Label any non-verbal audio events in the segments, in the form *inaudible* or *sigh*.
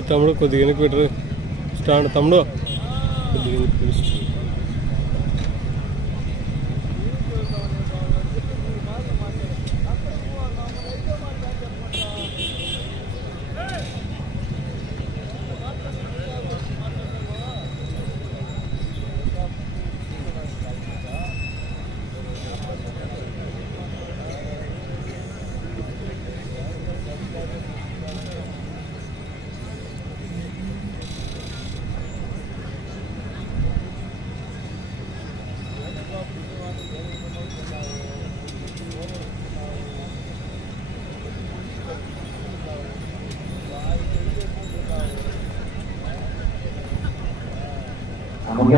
తమ్ముడు కొద్దిగా వెనక్కి పెట్టరు? స్టాండ్ తమ్ముడు? కొద్దిగా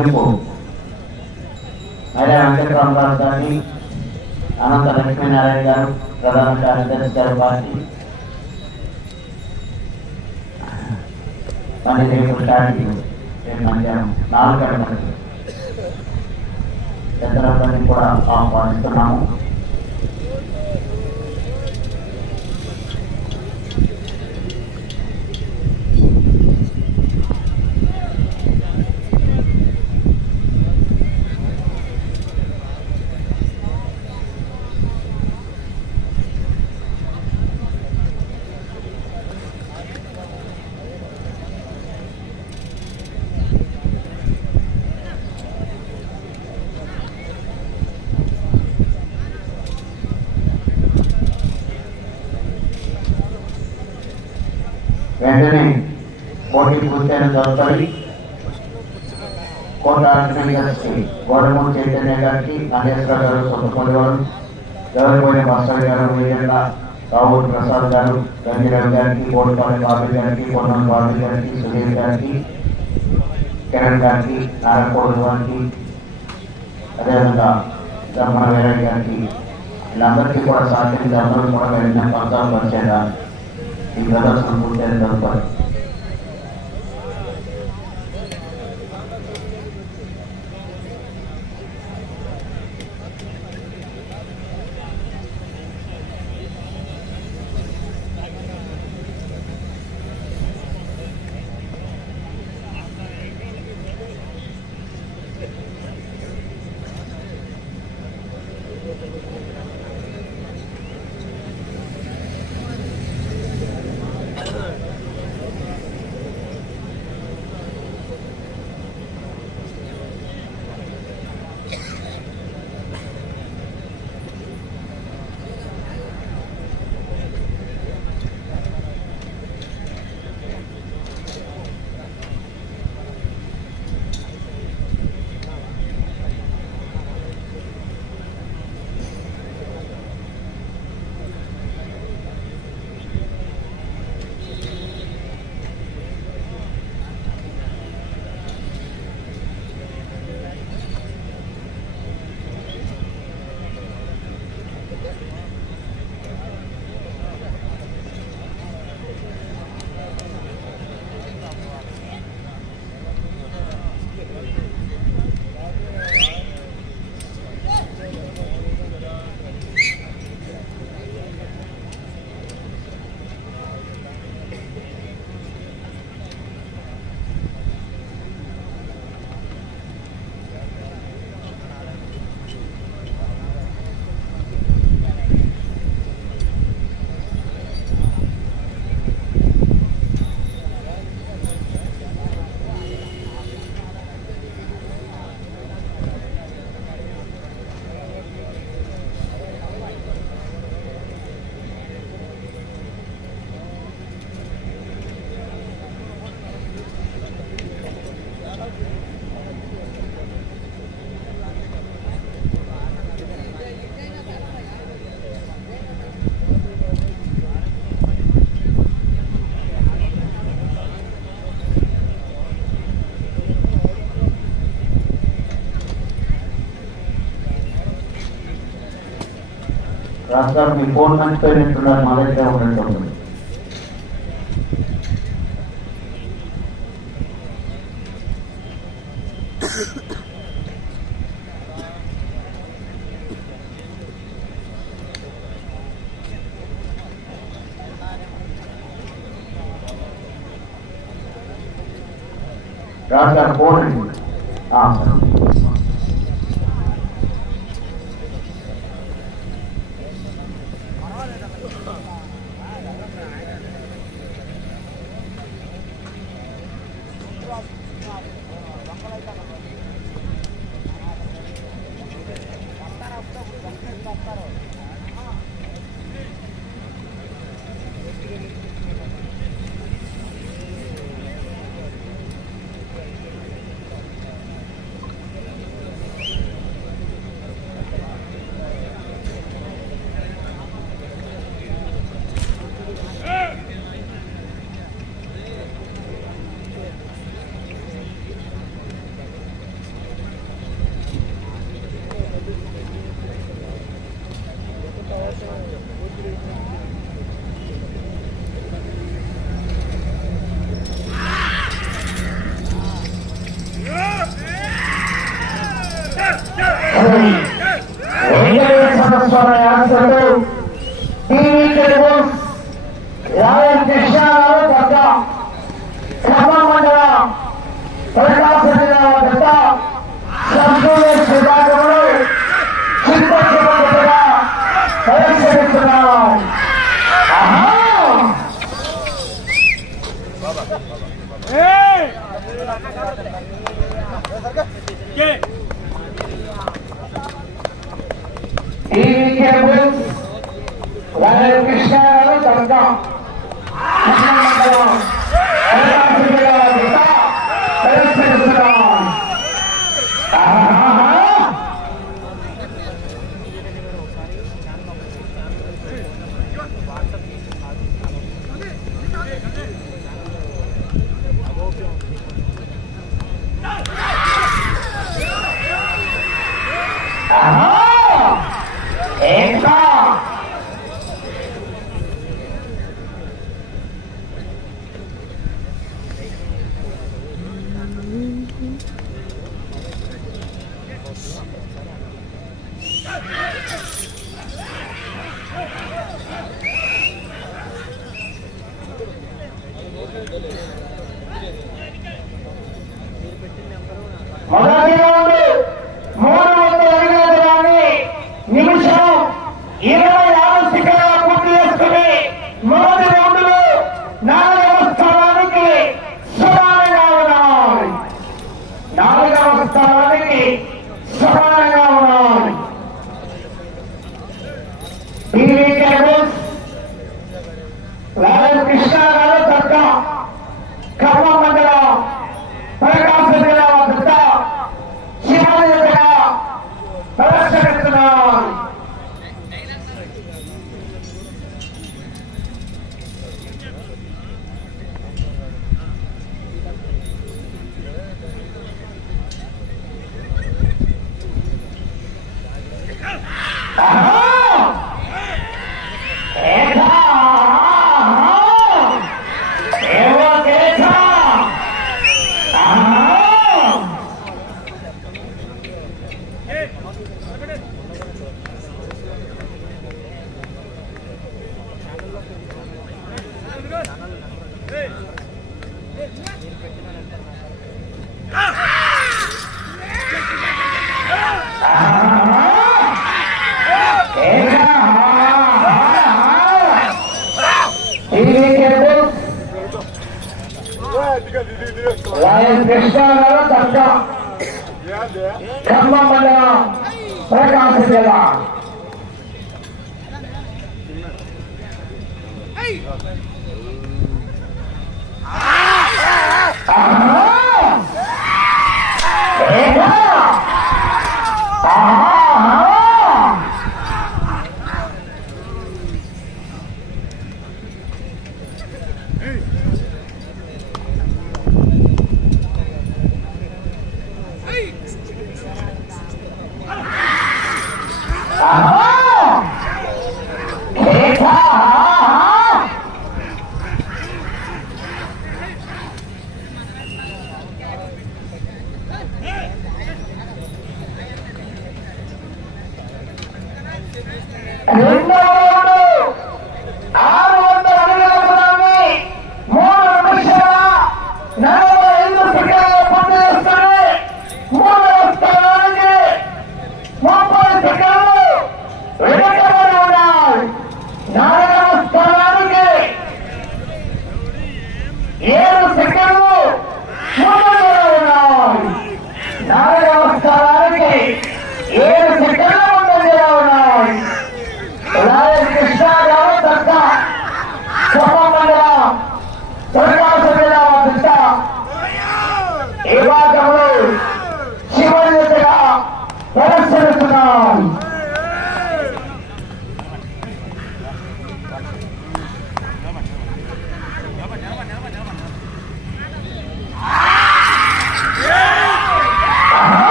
వెనక్కి పెట్టు. ముగింపు మేడా వెంకటరామరాజు గారిని అనంత లక్ష్మీనారాయణ గారు ప్రధాన కార్యదర్శి గారు పార్టీ పని రేపు స్టార్టింగ్ రేపు మధ్యాహ్నం నాలుగు గంటలకు పెద్దలందరినీ కూడా ఆహ్వానిస్తున్నాము పోటీ పూర్తయిన తదుపరి కోట ఆర్గనైజర్స్కి గోడమూరు చైతన్య గారికి నాగేశ్వర గారు సొంతపల్లి వారు దేవరపోయిన భాస్కర్ గారు వీరన్న రావుల్ ప్రసాద్ గారు గంగిరావు గారికి కోటిపల్లి బాబు గారికి పొన్నం బాబు గారికి సుధీర్ గారికి కిరణ్ గారికి నారాయణకోడు గారికి అదేవిధంగా ధర్మ వీరయ్య గారికి వీళ్ళందరికీ కూడా సహకరించి అందరూ కూడా వెళ్ళిన పత్రాలు పరిచేదా ఈ ప్రదర్శన పూర్తయిన తదుపరి రాష్ట్రాలు మీ ఫోన్ మర్చిపోయినట్టున్నారు మా దగ్గర ఉన్నట్టు Yeah. *laughs* Hey!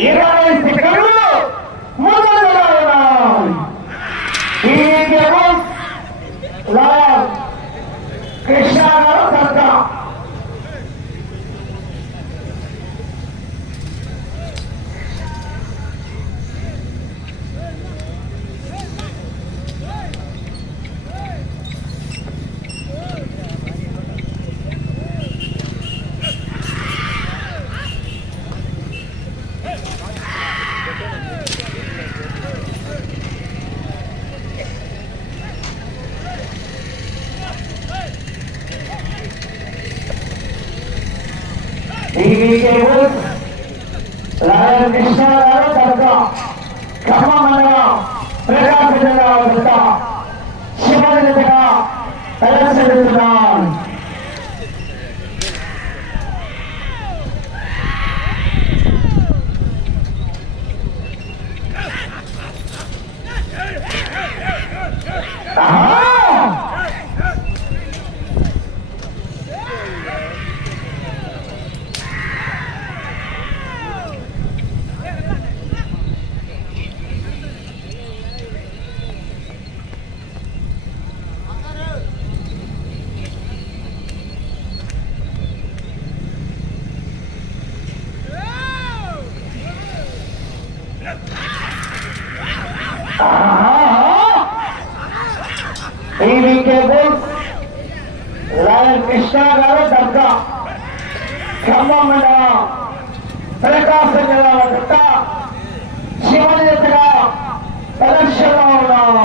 Yeah. అభిమానంగా ప్రజాప్రజంగా వృత్త శివజగా ప్రదర్శిస్తున్నాం Ah! కేబుల్ రాయల్ కృష్ణా గారు దర్గా. ఖమ్మం మండలం ప్రకాశం జిల్లా వద్ద శివనేతగా ప్రదర్శనలో ఉన్నాము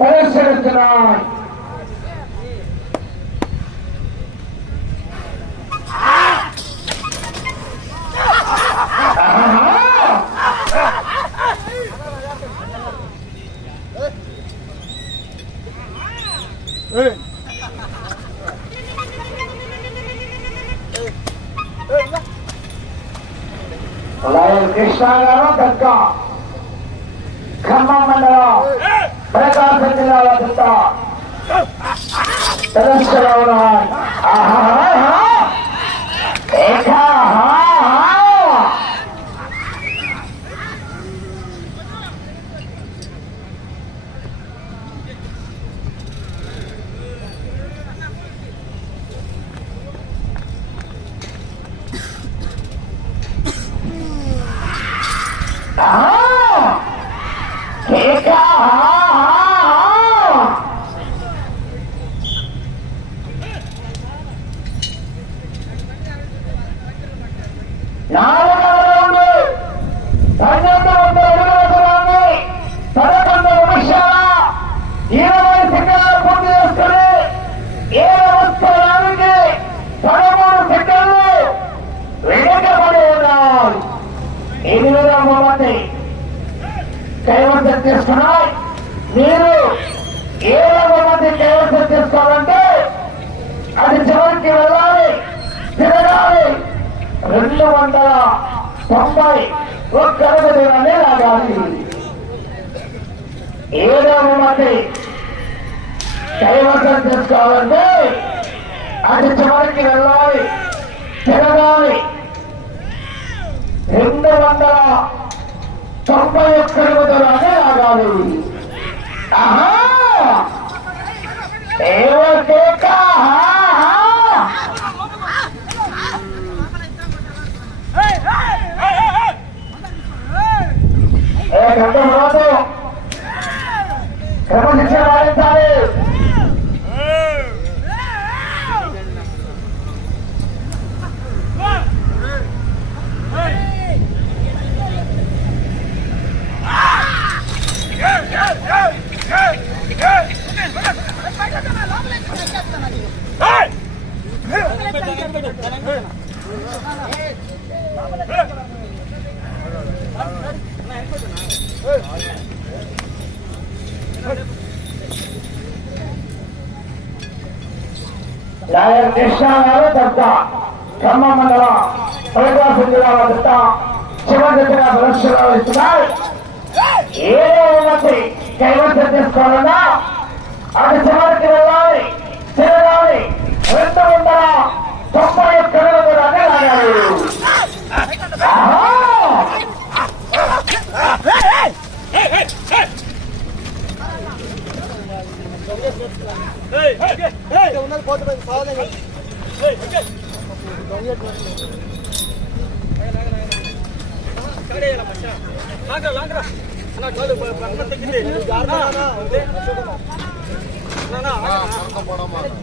పరిశీలించినాడు కృష్ణ గారు దగ్గ ఖమ్మం మండలం. प्रकार से मिला రెండు వందల తొంభై ఒక్క దూరాన్ని రాగాలి ఏడవ మంది కైవసం చేసుకోవాలంటే అది చివరికి వెళ్ళాలి తిరగాలి. రెండు వందల తొంభై ఒక్క దూరాన్ని రాగాలి ఆహా! ఎవరికే క్రమశిక్షణ పాటించాలి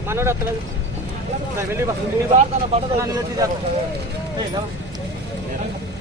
మనోడు అత్తలేదు వెళ్ళి బాగా పడదు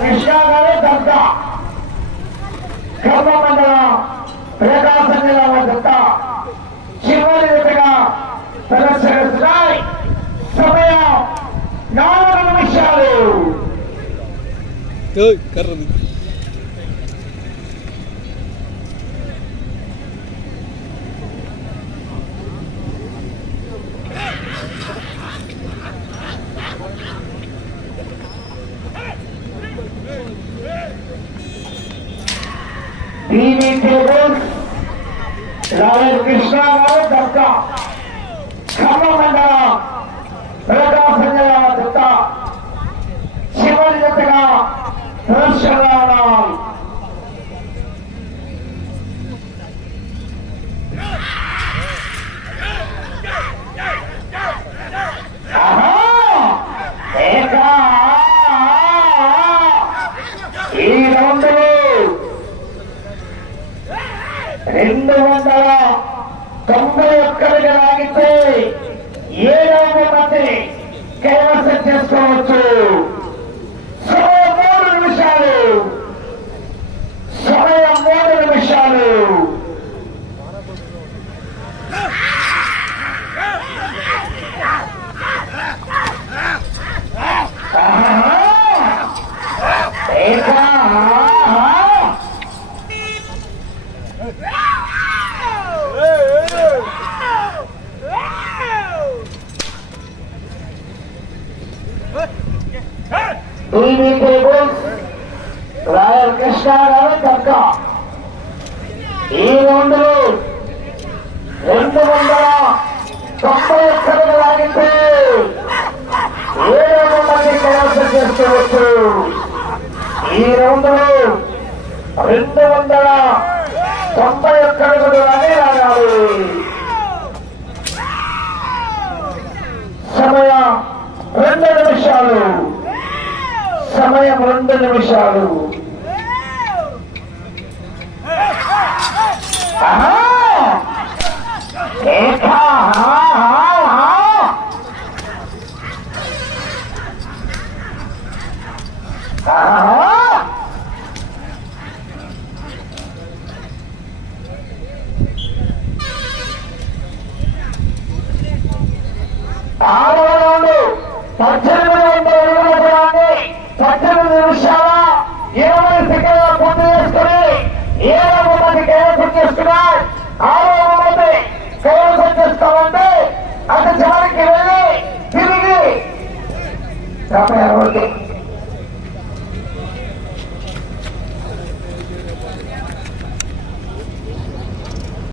కృష్ణ గారు దత్త. కర్మమండలం ప్రకాశం జిల్లా దత్త. చివరి విధంగా ప్రదర్శనిస్తున్నాయి సమయం నాలుగు నిమిషాలు. Karri Jimmy Cables, Rajan Krishna Rao Datta, Kama Mandala, Radha Sanjaya Datta, Shivaji Datta, Rashara రెండు వందల తొంభై ఒక్కరికి లాగితే ఏడాది మంది కైవసం చేసుకోవచ్చు సమయం మూడు నిమిషాలు సమయం మూడు నిమిషాలు ఆహా! ఏకా! ఆహా! టీవీ కేబుల్స్ రాయల్ కృష్ణారావు గారు ఈ రౌండ్లు రెండు వందల తొంభై ఒక్కడికి లాగితే ఏడు వందలకి కైవసం చేసుకోవచ్చు ఈ రౌండ్లు రెండు వందల తొంభై ఒక్కడుగులు అని రాగాలి సమయం రెండు నిమిషాలు సమయం రెండు నిమిషాలు ఆహా!